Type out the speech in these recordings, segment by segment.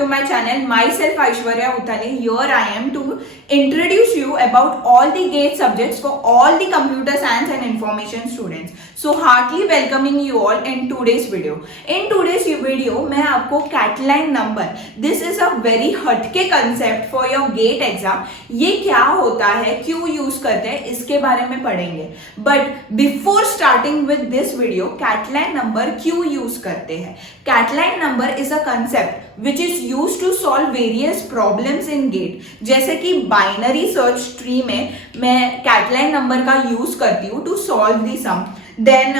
to my channel. Myself Aishwarya Uthale. Here I am to introduce you about all the GATE subjects for all the computer science and information students. So heartily welcoming you all in today's video. In today's video मैं आपको Catalan number, this is a very हटके concept for your GATE exam. ये क्या होता है, क्यों use करते हैं, इसके बारे में पढ़ेंगे. But before starting with this video, Catalan number क्यों यूज करते हैं? Catalan number is a concept which is used to solve various problems in GATE. जैसे कि बाइनरी सर्च ट्री में मैं कैटलाइन नंबर का यूज करती हूँ to solve the sum. Then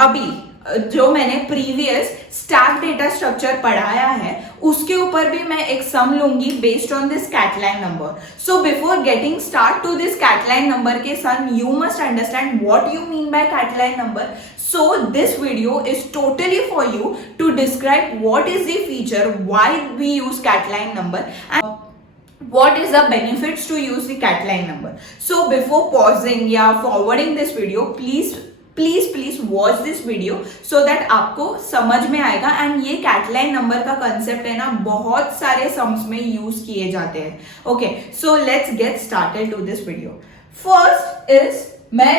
अभी जो मैंने प्रीवियस स्टैक डेटा स्ट्रक्चर पढ़ाया है उसके ऊपर भी मैं एक सम लूंगी based on this Catalan number. So before getting start to this Catalan number के सन, you must understand what you mean by Catalan number. So this video is totally for you to describe what is the feature, why we use Catalan number, and what is the benefits to use the Catalan number. So before pausing या forwarding this video, please watch this video so that आपको समझ में आएगा. And ये कैटलाइन number का concept है ना, बहुत सारे सम्स में यूज किए जाते हैं. Okay, so let's get started to this video. First is मैं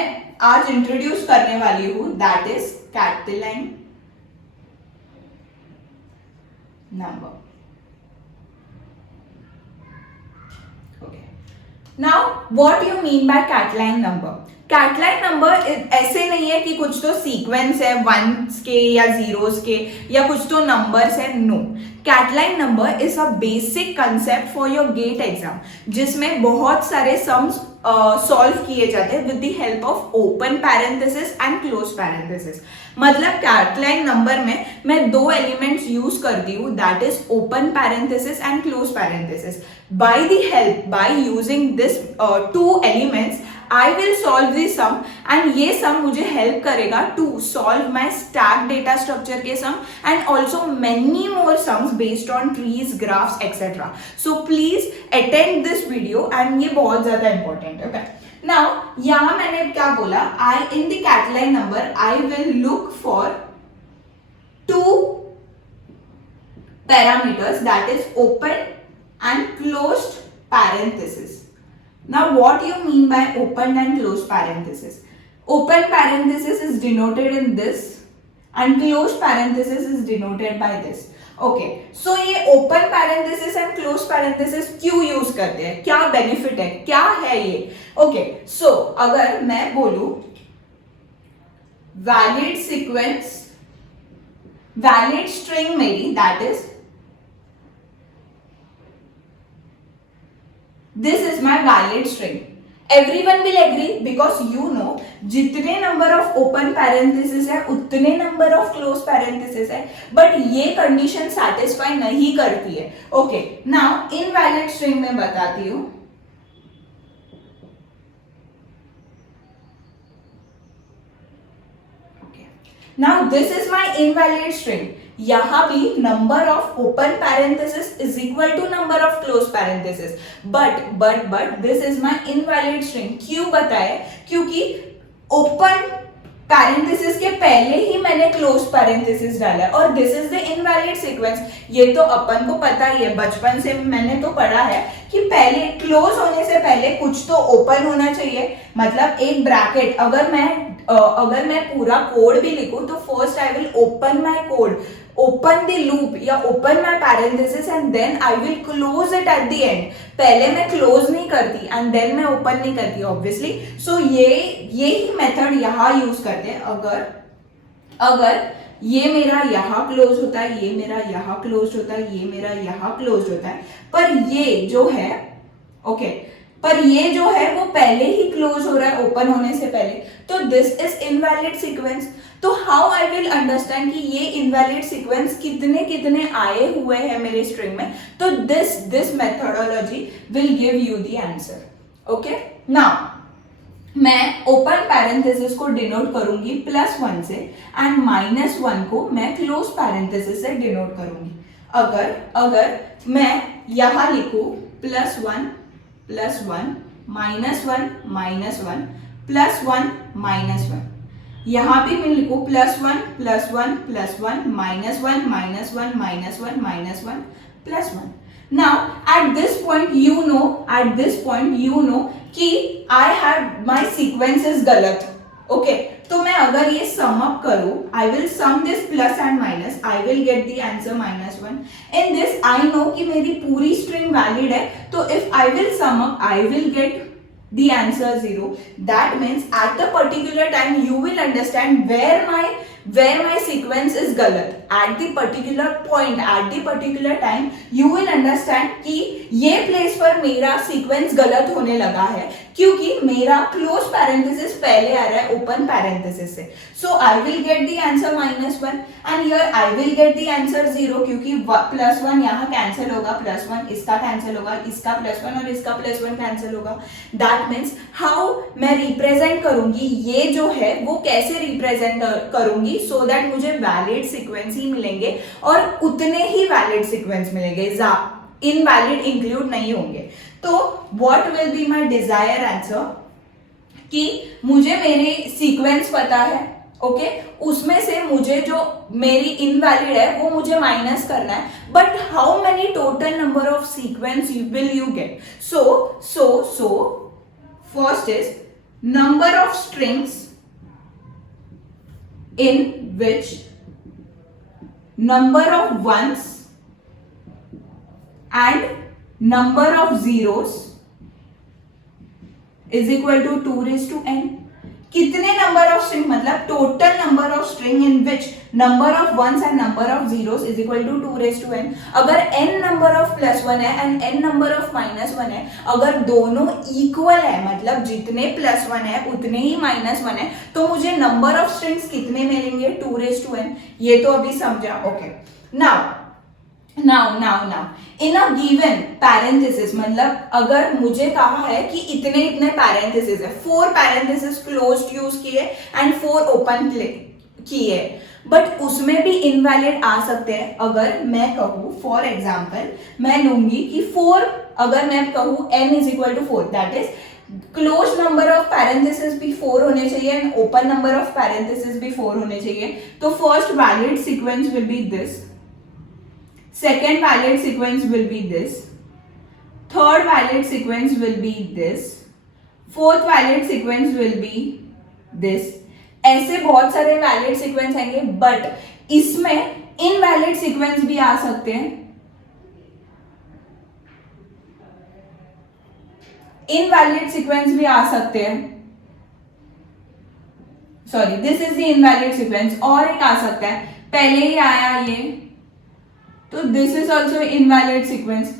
आज इंट्रोड्यूस करने वाली हूं, that is Catalan number. Okay, now what you mean by Catalan number? Catalan number ऐसे नहीं है कि कुछ तो सीक्वेंस है वंस के या जीरोस के या कुछ तो नंबर्स है. No, Catalan number is a basic concept for your GATE exam, जिसमें बहुत सारे सम्स सॉल्व किए जाते हैं with the help of open parenthesis and close parenthesis. मतलब कैटलाइन नंबर में मैं दो एलिमेंट्स यूज करती हूँ, that is open parenthesis and close parenthesis. By the help, bye using this two elements, I will solve this sum and ये sum मुझे help करेगा to solve my stack data structure के sum and also many more sums based on trees, graphs, etc. So please attend this video and ये बहुत ज़्यादा important है. Okay. Now यहाँ मैंने क्या बोला, in the Catalan number I will look for two parameters, that is open and closed parenthesis. Now what you mean by open and closed parenthesis? Open parenthesis is denoted in this and closed parenthesis is denoted by this. Okay, so ये open parenthesis and closed parenthesis क्यों use करते हैं, क्या benefit है, क्या है ये? Okay, so अगर मैं बोलूं valid sequence, valid string मेरी, that is this is my valid string. Everyone will agree because you know जितने number of open parenthesis है उतने number of close parenthesis है, but ये condition satisfy नहीं करती है. Okay, now invalid string में बताती हूँ. Okay, now this is my invalid string. यहाँ भी number of open parenthesis is equal to number of close parenthesis, but this is my invalid string. क्यों बताए? क्योंकि ओपन पैरेंथेसिस के पहले ही मैंने क्लोज पैरेंथेसिस डाला है और this is the invalid sequence. ये तो अपन को पता ही है, बचपन से मैंने तो पढ़ा है कि पहले क्लोज होने से पहले कुछ तो ओपन होना चाहिए. मतलब एक ब्रैकेट, अगर मैं पूरा कोड भी लिखूं तो first I will open my code, open the loop या open my parenthesis and then I will close it at the end. पहले मैं क्लोज नहीं करती एंड देन मैं ओपन नहीं करती ऑब्वियसली. सो ये ही मेथड यहाँ यूज करते हैं. अगर ये मेरा यहाँ क्लोज होता है, ये मेरा यहाँ क्लोज होता है, ये मेरा यहाँ क्लोज होता है, पर ये जो है पर ये जो है वो पहले ही क्लोज हो रहा है ओपन होने से पहले, तो दिस इज इनवैलिड सीक्वेंस. तो हाउ आई विल अंडरस्टैंड कि ये इनवैलिड सीक्वेंस कितने आए हुए हैं मेरे स्ट्रिंग में? तो this methodology will give you the answer. Okay, now मैं ओपन पैरेंथेसिस को डिनोट करूंगी +1 से एंड -1 को मैं क्लोज पैरेंथेसिस से डिनोट करूंगी. अगर मैं यहां लिखूं +1 +1 -1 -1 +1 -1, यहां भी मैं लिखूं +1 +1 +1 -1 -1 -1 -1 -1 +1. Now at this point you know कि I have my sequence is गलत. ओके तो मैं अगर ये सम अप करूं, I will sum this plus and minus, I will get the answer -1. In this I know कि मेरी पूरी स्ट्रिंग वैलिड है, तो if I will sum up I will get the answer 0. That means at the particular time you will understand where my sequence is galat. At the particular point, at the particular time you will understand कि ये place पर मेरा sequence गलत होने लगा है क्योंकि मेरा close parenthesis पहले आ रहा है open parenthesis से. So I will get the answer -1 and here I will get the answer 0 क्योंकि +1 यहाँ cancel होगा, +1 इसका cancel होगा, इसका +1 और इसका +1 cancel होगा. That means how मैं represent करूंगी, ये जो है वो कैसे represent करूंगी so that मुझे valid sequence ही मिलेंगे और उतने ही valid sequence मिलेंगे, इनवैलिड इंक्लूड नहीं होंगे. तो what will be my desire answer कि मुझे मेरी सीक्वेंस पता है, ओके उसमें से मुझे जो मेरी इनवैलिड है वो मुझे माइनस करना है, but how many total number of sequence will you get. So first is number of strings in which number of ones and number of zeros is equal to 2 raised to n. कितने number of string मतलब total number of string in which number of ones and number of zeros is equal to 2 raised to n. अगर n number of +1 है and n number of -1 है, अगर दोनों equal है मतलब जितने +1 है उतने ही -1 है, तो मुझे नंबर ऑफ स्ट्रिंग्स कितने मिलेंगे 2 raised to n. ये तो अभी समझा. Okay now in a given parenthesis मतलब अगर मुझे कहा है कि इतने parenthesis है, 4 parenthesis closed यूज किए एंड 4 ओपन किए, बट उसमें भी इनवैलिड आ सकते हैं. अगर मैं कहूँ फॉर एग्जाम्पल मैं लूंगी कि 4, अगर मैं कहूँ n is equal to 4, that is close number of parenthesis भी 4 होने चाहिए and open number of parenthesis भी 4 होने चाहिए. तो first valid sequence will be this, second valid sequence will be this, third valid sequence will be this, fourth valid sequence will be this. ऐसे बहुत सारे valid sequence आएंगे, but इसमें invalid sequence भी आ सकते हैं. invalid sequence भी आ सकते हैं. Sorry, this is the invalid sequence. और एक आ सकता है, पहले ही आया ये, तो this is also invalid sequence,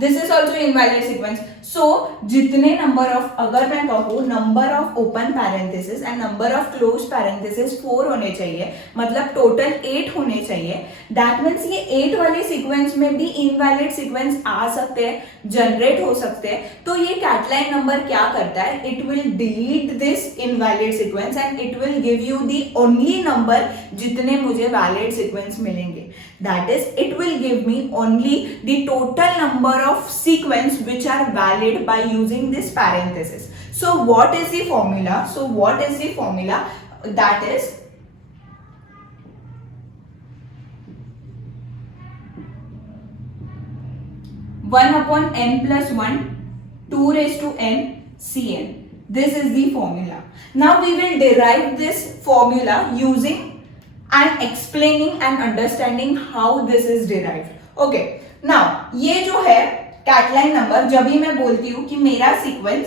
this is also invalid sequence. So जितने नंबर ऑफ, अगर मैं कहूँ number of open parenthesis and number of close parenthesis 4 होने चाहिए, मतलब टोटल 8 होने चाहिए. दैट मीन्स ये 8 वाले सीक्वेंस में भी इनवैलिड सीक्वेंस आ सकते हैं, जनरेट हो सकते हैं. तो ये कैटलाइन नंबर क्या करता है, it will delete this invalid sequence and it will give you the only number जितने मुझे वैलिड सीक्वेंस मिलेंगे. That is, it will give me only the total number of sequence which are valid by using this parenthesis. So what is the formula? That is (1 upon n plus 1 2 raised to n Cn). This is the formula. Now we will derive this formula using and explaining and understanding how this is derived. Okay, now ये जो है कैटलाइन number, जब भी मैं बोलती हूँ कि मेरा सीक्वेंस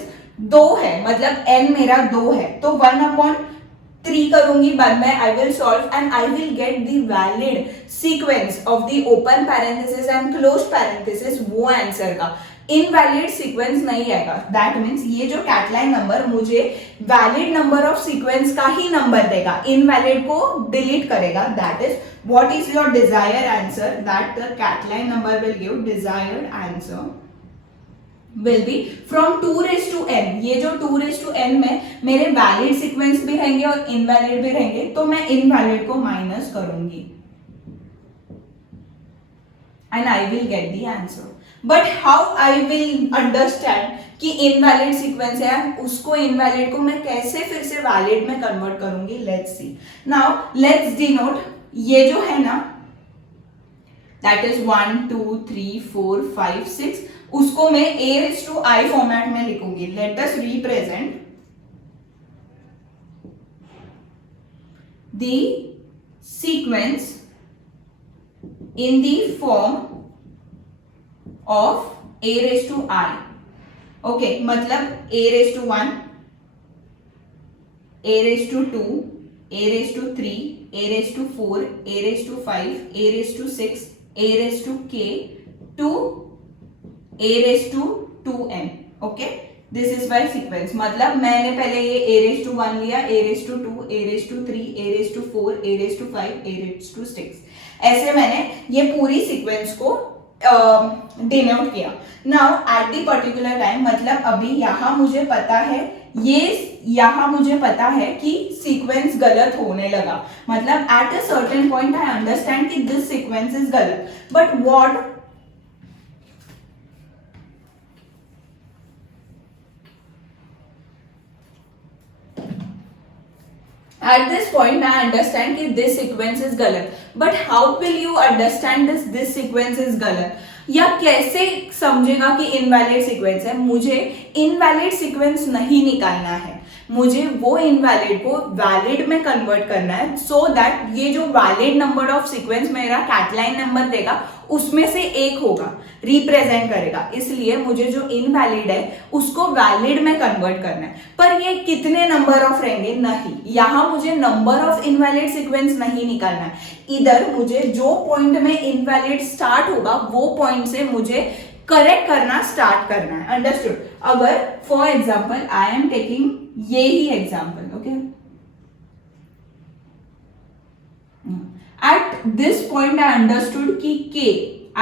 2 है मतलब n मेरा 2 है, तो 1/3 करूंगी बाद में, I will solve and I will get the valid sequence of the open parenthesis and close parenthesis, वो आंसर का. इनवैलिड सीक्वेंस नहीं आएगा. दैट मीन्स ये जो कैटलाइन नंबर मुझे वैलिड नंबर ऑफ सीक्वेंस का ही नंबर देगा, इनवैलिड को डिलीट करेगा. That is what is your desired answer, that the Catalan number will give. Desired answer will be from 2 raised to n. ये जो 2 raised to n में मेरे valid sequence भी रहेंगे और इनवैलिड भी रहेंगे, तो मैं इनवैलिड को माइनस करूंगी and I will get the answer. But how I will understand कि इनवैलिड सीक्वेंस है, उसको इनवैलिड को मैं कैसे फिर से वैलिड में कन्वर्ट करूंगी. Let's see. Now let's denote, ये जो है ना दैट इज 1 2 3 4 5 6, उसको मैं a raised to I format में लिखूंगी. Let us represent the sequence in the form of a raised to I. Okay, मतलब a raised to 1, a raised to 2, a raised to 3, a raised to 4, a raised to 5, a raised to 6, a raised to k to a raised to 2n. Okay, this is by sequence. मतलब मैंने पहले ये a raised to 1 लिया, a raised to 2, a raised to 3, a raised to 4, a raised to 5, a raised to 6. ऐसे मैंने ये पूरी sequence को डिनोट किया. Now at the particular time, मतलब अभी यहाँ मुझे पता है, यहाँ मुझे पता है कि सीक्वेंस गलत होने लगा. मतलब at a certain point I understand कि दिस सीक्वेंस इज गलत. But what at this point I understand कि this sequence is गलत. But how will you understand this sequence is गलत? या कैसे समझेगा कि इनवैलिड सीक्वेंस है? मुझे इनवैलिड सीक्वेंस नहीं निकालना है, मुझे वो इनवैलिड को वैलिड में कन्वर्ट करना है, सो दैट ये जो वैलिड नंबर ऑफ सीक्वेंस मेरा कैटलाइन नंबर देगा उसमें से एक होगा, रिप्रेजेंट करेगा. इसलिए मुझे जो इनवैलिड है उसको वैलिड में कन्वर्ट करना है. पर ये कितने नंबर ऑफ रहेंगे? नहीं, यहाँ मुझे नंबर ऑफ इनवैलिड सीक्वेंस नहीं निकालना है. इधर मुझे जो पॉइंट में इनवैलिड स्टार्ट होगा वो पॉइंट से मुझे करेक्ट करना स्टार्ट करना है. अंडरस्टूड? अगर for example I am taking ये ही example, okay, at this point I understood कि k,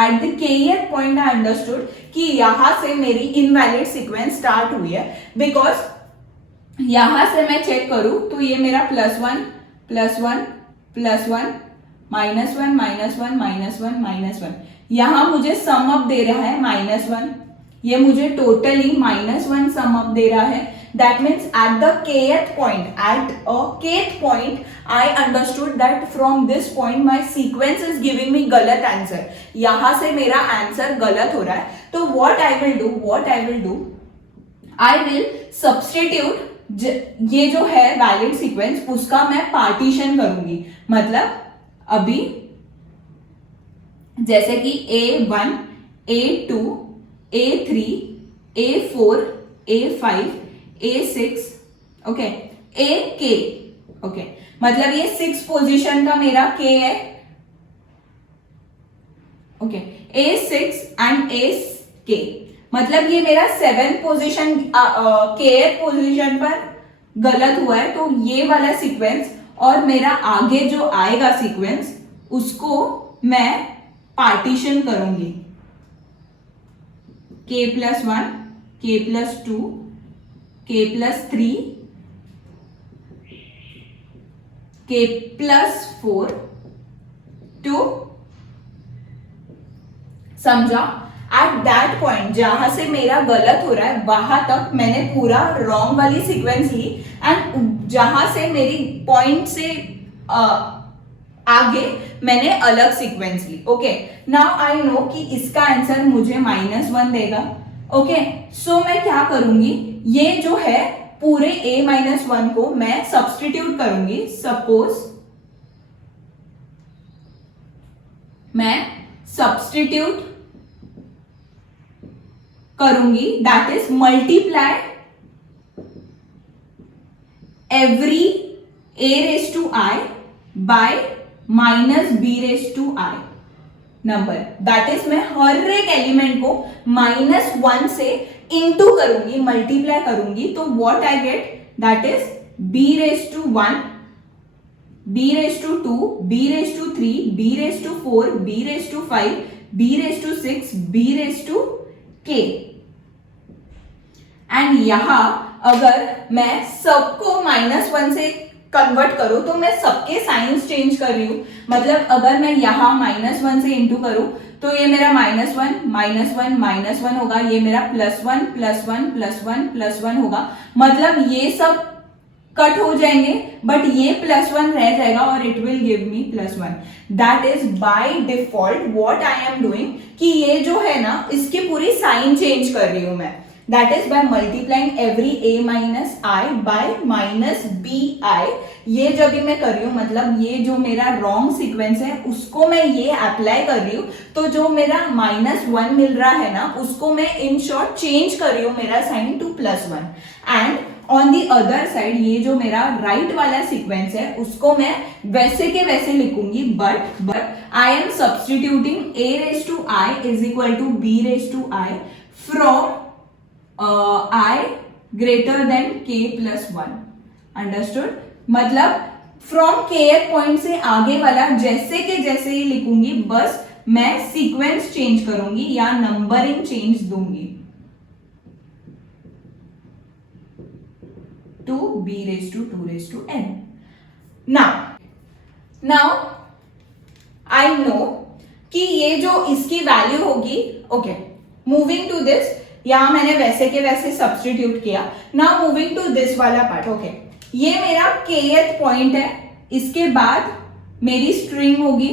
at the kth point I understood कि यहां से मेरी इनवैलिड सीक्वेंस स्टार्ट हुई है. बिकॉज यहां से मैं चेक करूं तो ये मेरा +1 +1 +1 -1 -1 -1 -1, यहां मुझे सम अप दे रहा है -1, ये मुझे टोटली -1 सम अप दे रहा है. That means at the kth point, I understood that from this point my sequence is giving me गलत आंसर. यहां से मेरा आंसर गलत हो रहा है. तो what I will do, I will substitute ये जो है वैलिड सीक्वेंस उसका मैं पार्टीशन करूंगी. मतलब अभी जैसे कि A1, A2, A3, A4, A5, A6, okay, AK, okay, मतलब ये 6 पोजीशन का मेरा K है. ओके, A6 एंड AK, मतलब ये मेरा 7 पोजीशन Kth पोजीशन पर गलत हुआ है. तो ये वाला सीक्वेंस और मेरा आगे जो आएगा सीक्वेंस उसको मैं पार्टीशन करूंगी. K+1, K+2, K+3, K+4 to, समझा? एट दैट पॉइंट जहां से मेरा गलत हो रहा है वहां तक मैंने पूरा रॉन्ग वाली सीक्वेंस ली. एंड जहां से मेरी पॉइंट से आगे मैंने अलग सीक्वेंस ली. ओके, नाउ आई नो कि इसका आंसर मुझे -1 देगा. ओके, सो मैं क्या करूंगी, ये जो है पूरे A-1 को मैं सब्स्टिट्यूट करूंगी. सपोज मैं सब्स्टिट्यूट करूंगी, that is multiply every A raised to I by -B⁻⁻I number. That is मैं हर एक एलिमेंट को -1 से इंटू करूंगी, मल्टीप्लाई करूंगी. तो what I gate, that is B⁻1, B⁻2, B⁻3, B⁻4, B⁻5, B⁻6, B⁻K. And यहां अगर मैं सबको -1 से कन्वर्ट करूं तो मैं सबके साइंस चेंज कर रही हूं. मतलब अगर मैं यहां -1 से इंटू करूं तो ये मेरा -1 -1 -1 होगा, ये मेरा +1 +1 +1 +1 होगा. मतलब ये सब कट हो जाएंगे, बट ये +1 रह जाएगा और it will give me +1. That is by default what I am doing कि ये जो है ना इसकी पूरी साइन चेंज कर रही हूं मैं. That is by multiplying every a minus i by minus b i. ये जब भी मैं कर रही हूँ मतलब ये जो मेरा रॉन्ग सीक्वेंस है उसको मैं ये अप्लाई कर रही हूँ, तो जो मेरा -1 मिल रहा है ना उसको मैं इन शॉर्ट चेंज कर रही हूँ मेरा sign to +1. And on the other side ये जो मेरा राइट वाला सीक्वेंस है उसको मैं वैसे के वैसे लिखूंगी, but I am substituting a raise to i is equal to b raise to i from i greater then k plus 1. Understood? मतलब फ्रॉम kth पॉइंट से आगे वाला जैसे के जैसे ही लिखूंगी, बस मैं सीक्वेंस चेंज करूंगी या नंबरिंग चेंज दूंगी to b raised to 2 raised to n. Now I know कि ये जो इसकी वैल्यू होगी. ओके, मूविंग टू दिस, यहां मैंने वैसे के वैसे सब्सटीट्यूट किया. नाउ मूविंग टू दिस वाला पार्ट. ओके, ये मेरा kth पॉइंट है, इसके बाद मेरी स्ट्रिंग होगी.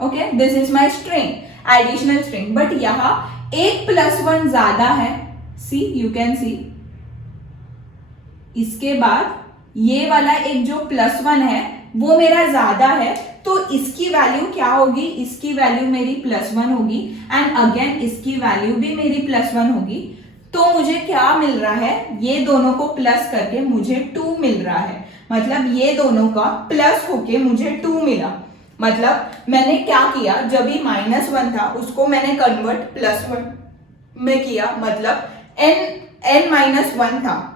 Okay, this is my string, additional string, but यहां एक +1 ज्यादा है. सी, यू कैन सी. इसके बाद ये वाला एक जो +1 है वो मेरा ज्यादा है, तो इसकी वैल्यू क्या होगी? इसकी वैल्यू मेरी +1 होगी एंड अगेन इसकी वैल्यू भी मेरी +1 होगी. तो मुझे क्या मिल रहा है? ये दोनों को प्लस करके मुझे 2 मिल रहा है. मतलब ये दोनों का प्लस होके मुझे 2 मिला. मतलब मैंने क्या किया, जब भी -1 था उसको मैंने कन्वर्ट +1 में किया. मतलब n-1 था.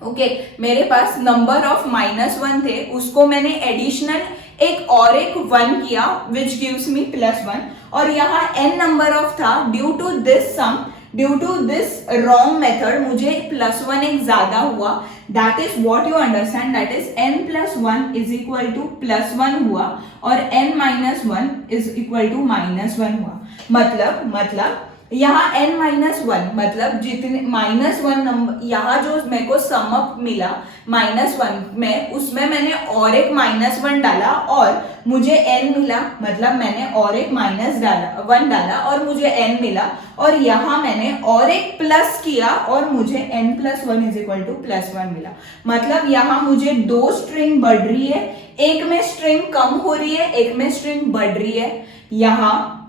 ओके, मेरे पास नंबर ऑफ -1 थे, उसको मैंने एडिशनल एक 1 किया विच गिव्स मी +1. और यहाँ n नंबर ऑफ था. Due to this sum, due to this wrong method मुझे +1 एक ज्यादा हुआ. That is what you understand, that is n+1 is equal to +1 हुआ और n-1 इज इक्वल टू -1 हुआ. मतलब यहाँ n-1 मतलब जितने -1 नंबर यहाँ जो मेरे को सम अप मिला -1 में, उसमें मैंने और एक -1 डाला और मुझे n मिला. मतलब मैंने और एक -1 डाला और मुझे n मिला. और यहाँ मैंने और एक प्लस किया और मुझे n+1 इज इक्वल टू +1 मिला. मतलब यहाँ मुझे 2 स्ट्रिंग बढ़ रही है, एक में स्ट्रिंग कम हो रही है, एक में स्ट्रिंग बढ़ रही है. यहाँ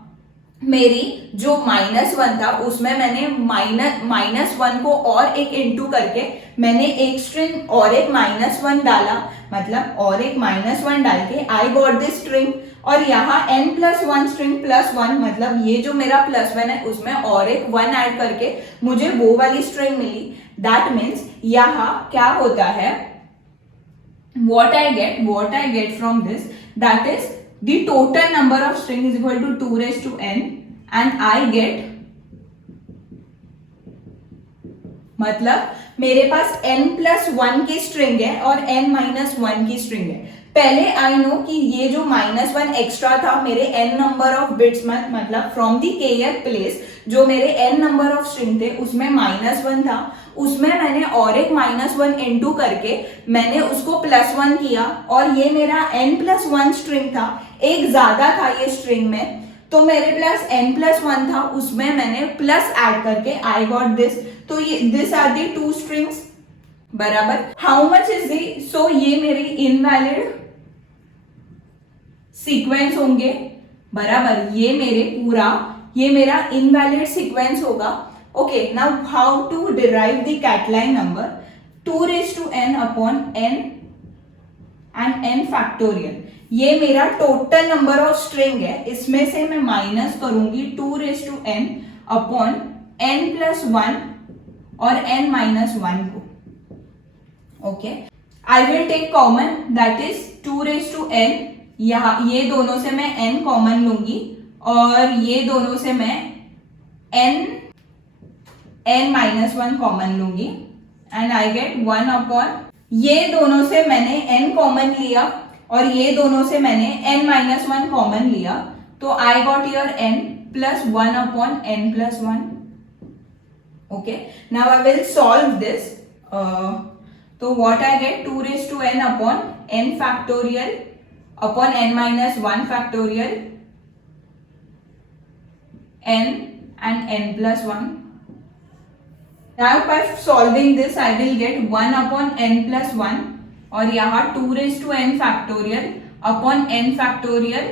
मेरी जो -1 था उसमें मैंने -1 को और एक इंटू करके मैंने एक स्ट्रिंग और एक -1 डाला. मतलब और एक -1 डाल के आई गॉट दिस स्ट्रिंग. और यहाँ n+1 स्ट्रिंग +1, मतलब ये जो मेरा +1 है उसमें और एक 1 ऐड करके मुझे वो वाली स्ट्रिंग मिली. दैट मीन्स यहाँ क्या होता है, what I get from this, that is the total number of string is equal to 2 raised to n and I get, मतलब मेरे पास n+1 की स्ट्रिंग है और n-1 की स्ट्रिंग है. पहले आई नो कि ये जो -1 एक्स्ट्रा था मेरे n नंबर ऑफ बिट्स में, मतलब फ्रॉम दी kth प्लेस जो मेरे n नंबर ऑफ स्ट्रिंग थे उसमें -1 था. उसमें मैंने और एक -1 इंटू करके मैंने उसको +1 किया और ये मेरा n+1 स्ट्रिंग था, एक ज्यादा था ये स्ट्रिंग में, तो मेरे पास n+1 था, उसमें मैंने प्लस ऐड करके आई गॉट दिस. तो ये दिस आर दी 2 स्ट्रिंग्स. बराबर. How much is the? So ये मेरी इनवैलिड सीक्वेंस होंगे. बराबर. ये मेरा इनवैलिड सीक्वेंस होगा. Okay, now how to derive the Catalan number? 2 raised to n upon n and n factorial. ये मेरा टोटल नंबर ऑफ स्ट्रिंग है, इसमें से मैं माइनस करूंगी 2 raised to n upon n+1 और n-1 को. Okay, I will take common, that is 2 raised to n. यहाँ ये दोनों से मैं n कॉमन लूंगी और ये दोनों से मैं n-1 कॉमन लूंगी एंड आई गेट 1 अपॉन, ये दोनों से मैंने n कॉमन लिया और ये दोनों से मैंने n-1 कॉमन लिया, तो I got your n plus 1 upon n+1. Okay, now I will solve this. तो what I get 2 raised to n upon n factorial upon n minus 1 factorial n and n plus 1. Now by solving this I will get 1 upon n plus 1 और यहाँ 2 raised to n factorial upon n factorial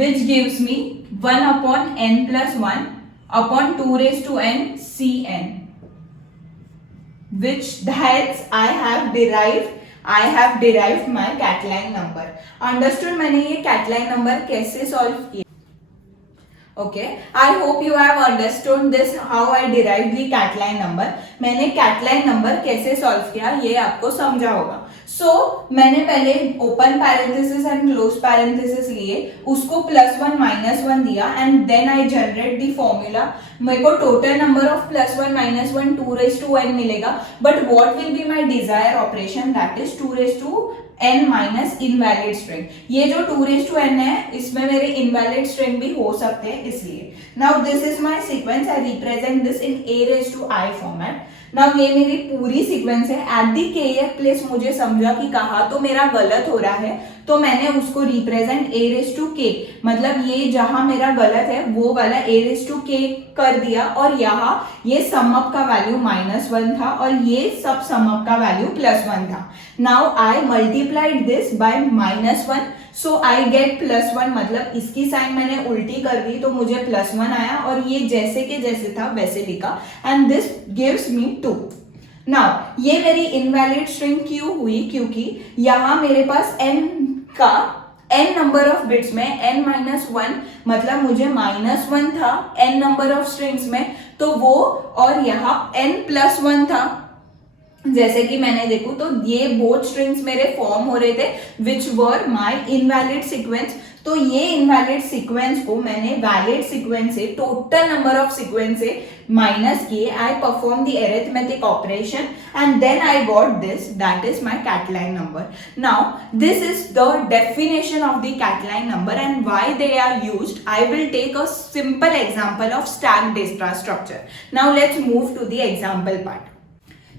which gives me 1 upon n plus 1 upon 2 raised to n cn, which hence I have derived my Catlin number. Understood मैंने ये Catlin number कैसे solve किया? Okay, I hope you have understood this how I derived the Catlin number. मैंने Catlin number कैसे solve किया ये आपको समझा होगा. So मैंने पहले open parenthesis and close parenthesis लिए, उसको +1 -1 दिया and then I generate the formula. मेरे को total number of +1 -1 2 raised to n मिलेगा, but what will be my desired operation, that is 2 raised to n minus invalid string. ये जो 2 raised to n है इसमें मेरे इनवैलिड स्ट्रिंग भी हो सकते हैं, इसलिए now this is my sequence. I represent this in a raised to I format. Now ये मेरी पूरी सीक्वेंस है. एट दी kth प्लेस मुझे समझा कि कहा तो मेरा गलत हो रहा है, तो मैंने उसको represent a raised to k, मतलब ये जहां मेरा गलत है वो वाला a raised to k कर दिया, और यहाँ ये सम अप का वैल्यू -1 था और ये सब सम अप का वैल्यू +1 था. Now I multiplied this by -1, so I get +1, मतलब इसकी साइन मैंने उल्टी कर दी तो मुझे +1 आया और ये जैसे के जैसे था वैसे लिखा and this gives me 2. Now ये मेरी इनवैलिड स्ट्रिंग क्यों हुई, क्योंकि यहाँ मेरे पास n का n नंबर ऑफ बिट्स में n-1, मतलब मुझे -1 था n नंबर ऑफ स्ट्रिंग्स में, तो वो और यहाँ n+1 था. जैसे कि मैंने देखूं तो ये बोथ स्ट्रिंग्स मेरे फॉर्म हो रहे थे which were my invalid sequence. तो ये इनवैलिड सीक्वेंस को मैंने वैलिड सीक्वेंस से, टोटल नंबर ऑफ सीक्वेंस से माइनस किए. I perform the arithmetic operation and then I got this, that is my Catlin number. Now this is the definition of the Catlin number and why they are used. I will take a simple example of stacked data structure. Now let's move to the example part.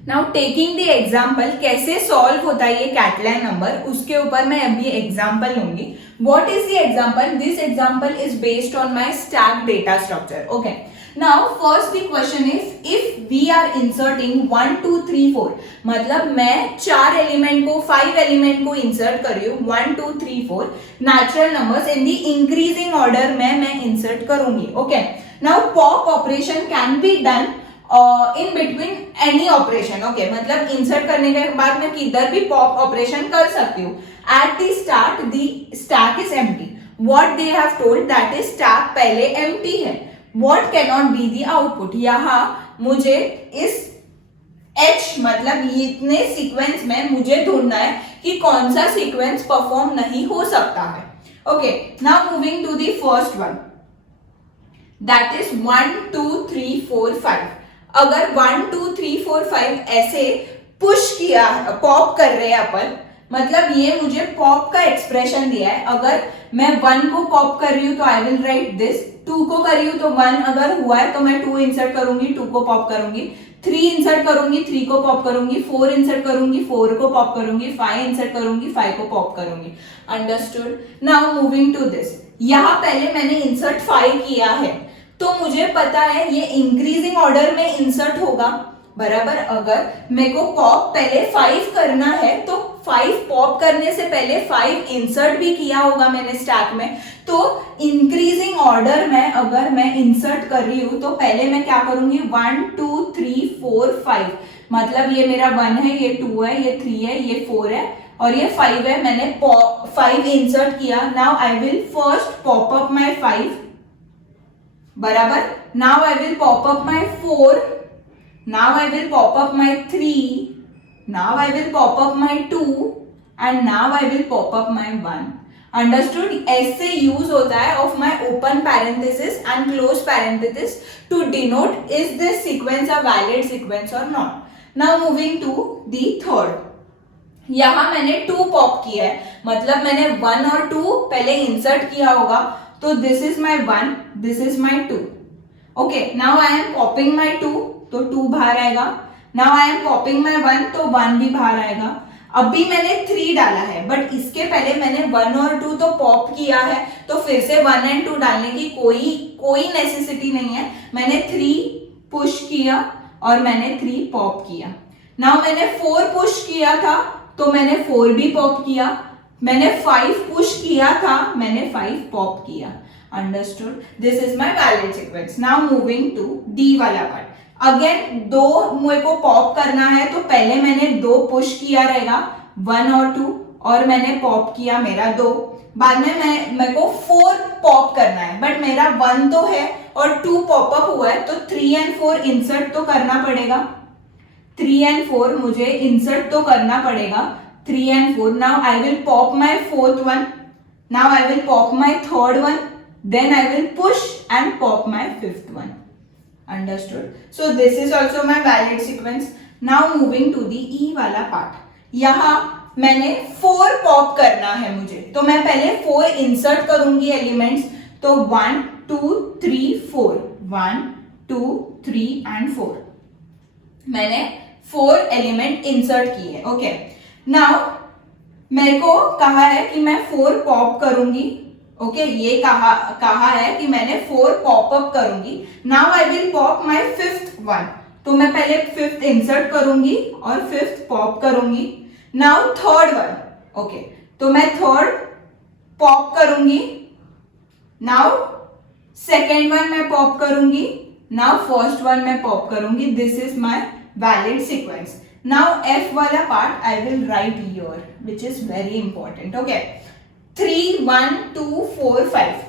Now taking the example कैसे solve होता है ये Catlin number, उसके ऊपर मैं अभी example लूंगी. What is the example? This example is based on my stacked data structure. Okay, now first the question is if we are inserting 1 2 3 4, मतलब मैं 4 एलिमेंट को 5 एलिमेंट को इंसर्ट कर रही हूँ 1 2 3 4 natural numbers in the increasing order में मैं insert करूंगी. Okay, now pop operation can be done in between any operation. Okay, मतलब इंसर्ट करने के बाद मैं किधर भी पॉप ऑपरेशन कर सकती हूँ. At the start the stack is empty. What they have told, that is stack पहले एम्प्टी है. What can not be the output, यहाँ मुझे इस h मतलब इतने सीक्वेंस में मुझे ढूंढना है कि कौन सा सीक्वेंस परफॉर्म नहीं हो सकता है. Okay, now moving to the first one, that is 1 2 3 4 5. अगर 1 2 3 4 5 ऐसे पुश किया, पॉप कर रहे हैं अपन, मतलब ये मुझे पॉप का एक्सप्रेशन दिया है. अगर मैं 1 को पॉप कर रही हूं तो आई विल राइट दिस. 2 को कर रही हूं तो 1 अगर हुआ है तो मैं 2 इंसर्ट करूंगी, 2 को पॉप करूंगी. 3 इंसर्ट करूंगी, 3 को पॉप करूंगी. 4 इंसर्ट करूंगी, 4 को पॉप करूंगी. 5 इंसर्ट करूंगी, 5 को पॉप करूंगी. Understood. Now moving to this, यहां पहले मैंने इंसर्ट 5 किया है तो मुझे पता है ये इंक्रीजिंग ऑर्डर में इंसर्ट होगा, बराबर. अगर मेरे को पॉप पहले 5 करना है तो 5 पॉप करने से पहले 5 इंसर्ट भी किया होगा मैंने स्टैक में. तो इंक्रीजिंग ऑर्डर में अगर मैं इंसर्ट कर रही हूं तो पहले मैं क्या करूंगी, 1 2 3 4 5, मतलब ये मेरा 1 है, ये 2 है, ये 3 है, ये 4 है और ये 5 है. मैंने 5 इंसर्ट किया. Now I will first pop up my 5, बराबर. Now I will pop up my 4, now I will pop up my 3, now I will pop up my 2 and now I will pop up my 1. Understood. ऐसे use होता है of my open parenthesis and close parenthesis to denote is this sequence a valid sequence और not. Now moving to the third, यहां मैंने 2 pop किया है, मतलब मैंने 1 और 2 पहले इंसर्ट किया होगा. तो this is my 1, this is my 2. Okay, now I am popping my 2, तो 2 बाहर आएगा. Now I am popping my 1, तो 1 भी बाहर आएगा। अभी मैंने 3 डाला है, बट इसके पहले मैंने 1 और 2 तो पॉप किया है, तो फिर से 1 एंड 2 डालने की कोई नेसेसिटी नहीं है। मैंने 3 पुश किया और मैंने 3 पॉप किया। नाउ मैंने 4 पुश किया था, तो मैंने 4 भी पॉप किया। मैंने 5 पुश किया था, मैंने 5 पॉप किया। Understood? This is my valid sequence. Now moving to D वाला पार्ट। अगेन 2 मुझे को पॉप करना है, तो पहले मैंने 2 पुश किया रहेगा, 1 और 2, और मैंने पॉप किया मेरा 2। बाद में मेरे को 4 पॉप करना है, बट मेरा 1 तो है और 2 पॉप अप हुआ है, तो 3 एंड 4 इंसर्ट तो करना पड़ेगा। 3 एंड 4 मुझे इंसर्ट तो करना पड़ेगा। 3 and 4। Now I will pop my 4th one, now I will pop my 3rd one, then I will push and pop my 5th one. Understood? So this is also my valid sequence. Now moving to the E वाला part. यहाँ मैंने 4 pop करना है मुझे, तो मैं पहले 4 insert करूंगी एलिमेंट्स। तो 1 2 3 4, 1 2 3 एंड 4 मैंने 4 एलिमेंट इंसर्ट किए। ओके, नाउ मेरे को कहा है कि मैं 4 पॉप करूंगी। ओके, ये कहा है कि मैंने 4 पॉप अप करूंगी। Now I will pop my 5th one, तो मैं पहले 5th इंसर्ट करूंगी और 5th पॉप करूंगी। नाउ 3rd वन, ओके, तो मैं 3rd पॉप करूंगी। नाउ 2nd वन मैं पॉप करूंगी। नाउ 1st वन मैं पॉप करूंगी। This is my valid sequence. Now F वाला part I will write here, which is very important. Okay, 3 1 2 4 5,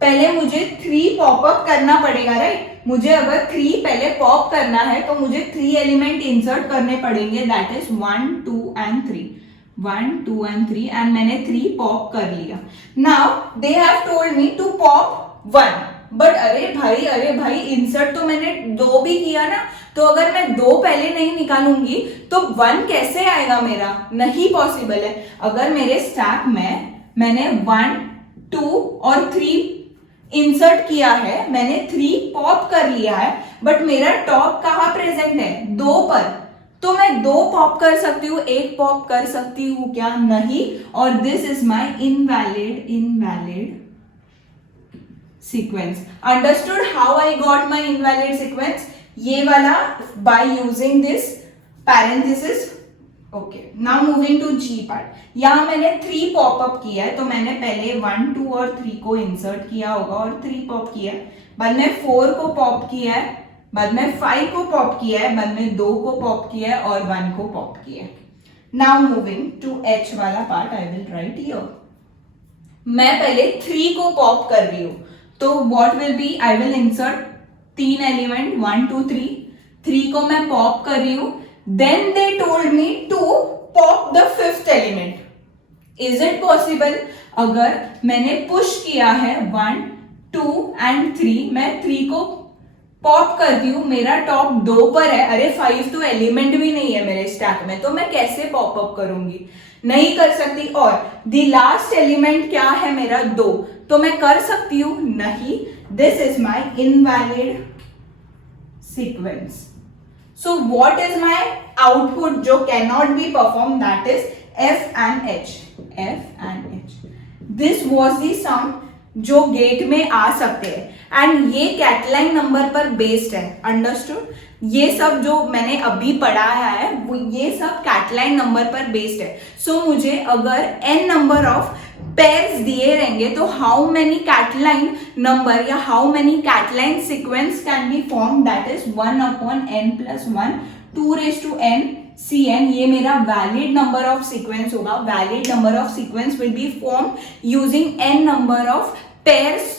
पहले मुझे 3 पॉप अप करना पड़ेगा, राइट? मुझे अगर 3 पहले पॉप करना है, तो मुझे 3 एलिमेंट इंसर्ट करने पड़ेंगे, that is 1 2 and 3, 1 2 and 3, and मैंने 3 पॉप कर लिया। Now they have told me to pop 1, but अरे भाई इंसर्ट तो मैंने 2 भी किया ना, तो अगर मैं 2 पहले नहीं निकालूंगी तो 1 कैसे आएगा मेरा? नहीं पॉसिबल है। अगर मेरे स्टैक में मैंने 1 2 और 3 इंसर्ट किया है, मैंने 3 पॉप कर लिया है, बट मेरा टॉप कहाँ प्रेजेंट है? 2 पर, तो मैं 2 पॉप कर सकती हूँ, 1 पॉप कर सकती हूँ क्या? नहीं। और this is my invalid sequence. Understood how I got my invalid sequence? ये वाला by using this parenthesis. Okay, now moving to G part. यहां मैंने 3 पॉप अप किया है, तो मैंने पहले 1 2 और 3 को इंसर्ट किया होगा और 3 पॉप किया है। बाद में 4 को पॉप किया है, बाद में 5 को पॉप किया है, बाद में 2 को पॉप किया है और 1 को पॉप किया है। नाउ मूविंग टू एच वाला part, I will write here. मैं पहले 3 को पॉप कर रही हूं, तो what will B? I will insert 3 element 1 2 3 को मैं पॉप कर रही हूं। Then they told me to pop the 5th element. Is it possible? अगर मैंने पुश किया है 1 2 एंड 3, मैं 3 को पॉप करती हूँ, मेरा टॉप 2 पर है। अरे 5 तो एलिमेंट भी नहीं है मेरे स्टैक में, तो मैं कैसे पॉप अप करूंगी? नहीं कर सकती। और द लास्ट एलिमेंट क्या है मेरा? 2, तो मैं कर सकती हूँ? नहीं। This is my invalid sequence. So what is my output जो cannot be performed? That is F and H. F and H. This was the sum जो गेट में आ सकते हैं, एंड ये कैटलाइन नंबर पर बेस्ड है। अंडरस्टूड? ये सब जो मैंने अभी पढ़ाया है वो ये सब कैटलाइन नंबर पर बेस्ड है। सो मुझे अगर n नंबर ऑफ पेयर्स दिए रहेंगे, तो हाउ मेनी कैटलाइन नंबर या how many Catalan sequence can be form? That is 1/n+1 2n Cn। ये मेरा वैलिड नंबर ऑफ सीक्वेंस होगा। Valid number of sequence will be form using n number of pairs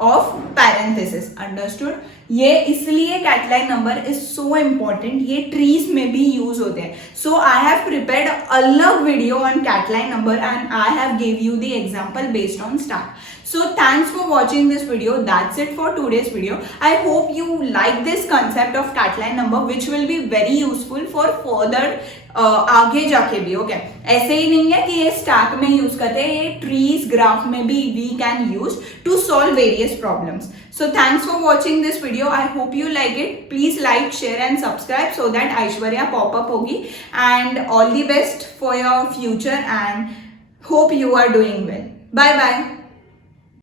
of parenthesis. Understood? ये इसलिए Catalan number is so important, ये trees में भी use होते हैं। सो आई हैव प्रिपेयर्ड अलग video on Catalan number and I have give you the example based on stack. So thanks for watching this video. That's it for today's video. I hope you like this concept of Catalan number, which will be very useful for further आगे जाके भी. Okay, ऐसे ही नहीं है कि ये stack में use करते हैं, ये ट्रीज ग्राफ में भी we can use to solve various problems. So thanks for watching this video. I hope you like it. Please like, share and subscribe so that Aishwarya pop up hogi. And all the best for your future and hope you are doing well. Bye bye.